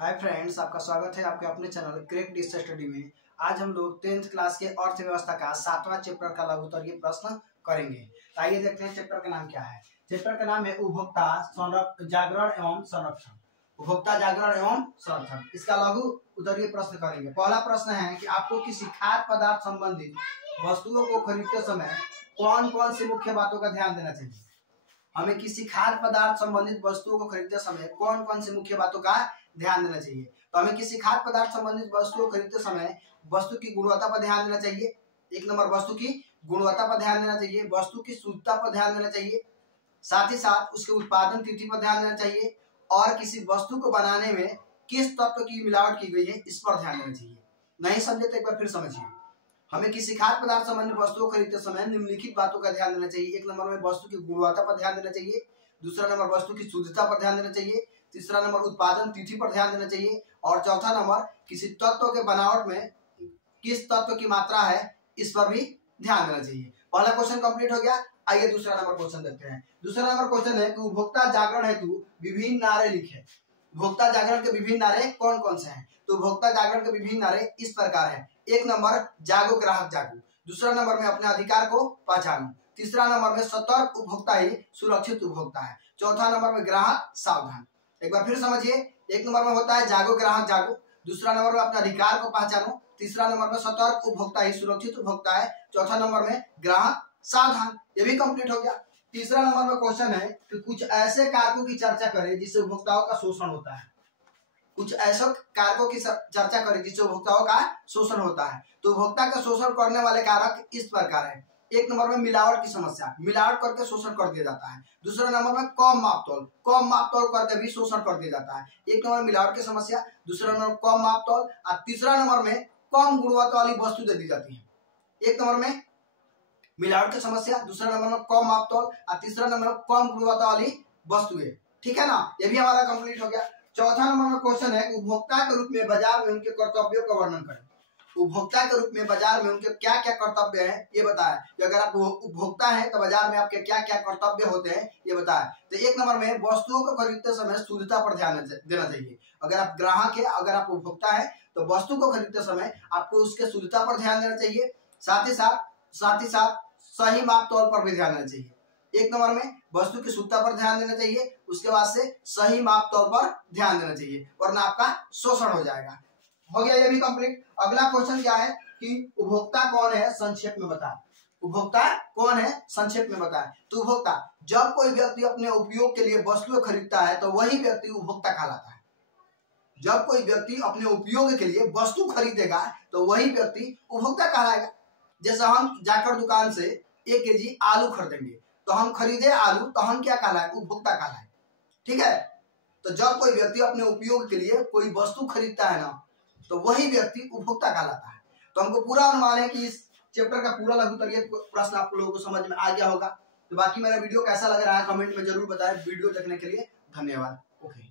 Hi friends, आपका स्वागत है आपके अपने चैनल क्रैक डिश स्टडी में। आज हम लोग 10th क्लास के अर्थव्यवस्था का 7वां चैप्टर का लघुत्तरीय प्रश्न करेंगे। तो आइए देखते हैं चैप्टर का नाम क्या है। चैप्टर का नाम है उपभोक्ता जागरण एवं संरक्षण। उपभोक्ता जागरण एवं संरक्षण, इसका लघु उत्तरीय प्रश्न करेंगे। पहला प्रश्न है कि आपको किसी खाद्य पदार्थ संबंधित वस्तुओं को खरीदते समय कौन कौन सी मुख्य बातों का ध्यान देना चाहिए। हमें किसी खाद्य पदार्थ संबंधित वस्तुओं को खरीदते समय कौन कौन सी मुख्य बातों का ध्यान देना चाहिए। तो हमें किसी खाद्य पदार्थ संबंधित वस्तुओं को खरीदते समय वस्तु की गुणवत्ता पर ध्यान देना चाहिए। एक नंबर, वस्तु की गुणवत्ता पर ध्यान देना चाहिए, वस्तु की शुद्धता पर ध्यान देना चाहिए, साथ ही साथ उसके उत्पादन तिथि पर ध्यान देना चाहिए और किसी वस्तु को बनाने में किस तत्व की मिलावट की गई है इस पर ध्यान देना चाहिए। नहीं समझे तो एक बार फिर समझिए। हमें किसी खाद्य पदार्थ संबंधित वस्तुओं खरीदते समय निम्नलिखित बातों का ध्यान देना चाहिए। एक नंबर में वस्तु की गुणवत्ता पर ध्यान देना चाहिए, दूसरा नंबर वस्तु की शुद्धता पर ध्यान देना चाहिए, तीसरा नंबर उत्पादन तिथि पर ध्यान देना चाहिए और चौथा नंबर किसी तत्व के बनावट में किस तत्व की मात्रा है इस पर भी ध्यान देना चाहिए। पहला क्वेश्चन कंप्लीट हो गया। आइए दूसरा नंबर क्वेश्चन देखते हैं। दूसरा नंबर क्वेश्चन है कि उपभोक्ता जागरण हेतु विभिन्न नारे लिखे। उपभोक्ता जागरण के विभिन्न नारे कौन कौन से हैं। तो उपभोक्ता जागरण के विभिन्न नारे इस प्रकार हैं। एक नंबर, जागो ग्राहक जागो। दूसरा नंबर में अपने अधिकार को पहचानो। तीसरा नंबर में सतर्क उपभोक्ता ही सुरक्षित उपभोक्ता है। चौथा नंबर में ग्राहक सावधान। एक बार फिर समझिए। एक नंबर में होता है जागो ग्राहक जागो, दूसरा नंबर में अपने अधिकार को पहचानो, तीसरा नंबर में सतर्क उपभोक्ता ही सुरक्षित उपभोक्ता है, चौथा नंबर में ग्राहक सावधान। ये भी कंप्लीट हो गया। तीसरा नंबर में क्वेश्चन है कि कुछ ऐसे कारकों की चर्चा करें जिससे उपभोक्ताओं का शोषण होता है। कुछ ऐसे कारकों की चर्चा करें जिससे उपभोक्ताओं का शोषण होता है। तो उपभोक्ता का शोषण करने वाले कारक इस प्रकार है। एक नंबर में मिलावट की समस्या, मिलावट करके शोषण कर दिया जाता है। दूसरा नंबर में कम मापतोल करके भी शोषण कर दिया जाता है। एक नंबर मिलावट की समस्या, दूसरा नंबर कम मापतोल और तीसरा नंबर में कम गुणवत्ता वाली वस्तु दे दी जाती है। एक नंबर में मिलावट की समस्या, दूसरा नंबर में कम मापतोल और तीसरा नंबर में कम गुणवत्ता वाली वस्तुएं। ठीक है ना, ये भी हमारा कंप्लीट हो गया। चौथा नंबर में क्वेश्चन है कि उपभोक्ता के रूप में बाजार में उनके कर्तव्यों का वर्णन करें। उपभोक्ता के रूप में बाजार में उनके क्या क्या कर्तव्य हैं ये बताएं। कि अगर आप उपभोक्ता हैं तो बाजार में आपके क्या क्या कर्तव्य होते हैं ये बताएं। तो एक नंबर में वस्तुओं को खरीदते समय शुद्धता पर ध्यान देना चाहिए। अगर आप ग्राहक है, अगर आप उपभोक्ता है तो वस्तु को खरीदते समय आपको उसके शुद्धता पर ध्यान देना चाहिए, साथ ही साथ सही माप तौल पर भी ध्यान देना चाहिए। एक नंबर में वस्तु की शुद्धता पर ध्यान देना चाहिए, उसके बाद से सही माप तौल पर ध्यान देना चाहिए वरना आपका शोषण हो जाएगा। हो गया ये भी कंप्लीट। अगला क्वेश्चन क्या है कि उपभोक्ता कौन है संक्षेप में बताएं। उपभोक्ता कौन है संक्षेप में बताएं। तो उपभोक्ता, जब कोई व्यक्ति अपने उपयोग के लिए वस्तुएं खरीदता है तो वही व्यक्ति उपभोक्ता कहलाता है। जब कोई व्यक्ति अपने उपयोग के लिए वस्तु खरीदेगा तो वही व्यक्ति उपभोक्ता कहलाएगा। जैसे हम जाकर दुकान से 1 केजी आलू खरीदेंगे तो हम खरीदे आलू तो हम क्या कहलाए, उपभोक्ता कहलाए। ठीक है, तो जब कोई व्यक्ति अपने उपयोग के लिए कोई वस्तु खरीदता है ना तो वही व्यक्ति उपभोक्ता कहलाता है। तो हमको पूरा अनुमान है कि इस चैप्टर का पूरा लघुत्तरीय प्रश्न आप लोगों को समझ में आ गया होगा। तो बाकी मेरा वीडियो कैसा लग रहा है कमेंट में जरूर बताएं। वीडियो देखने के लिए धन्यवाद। ओके।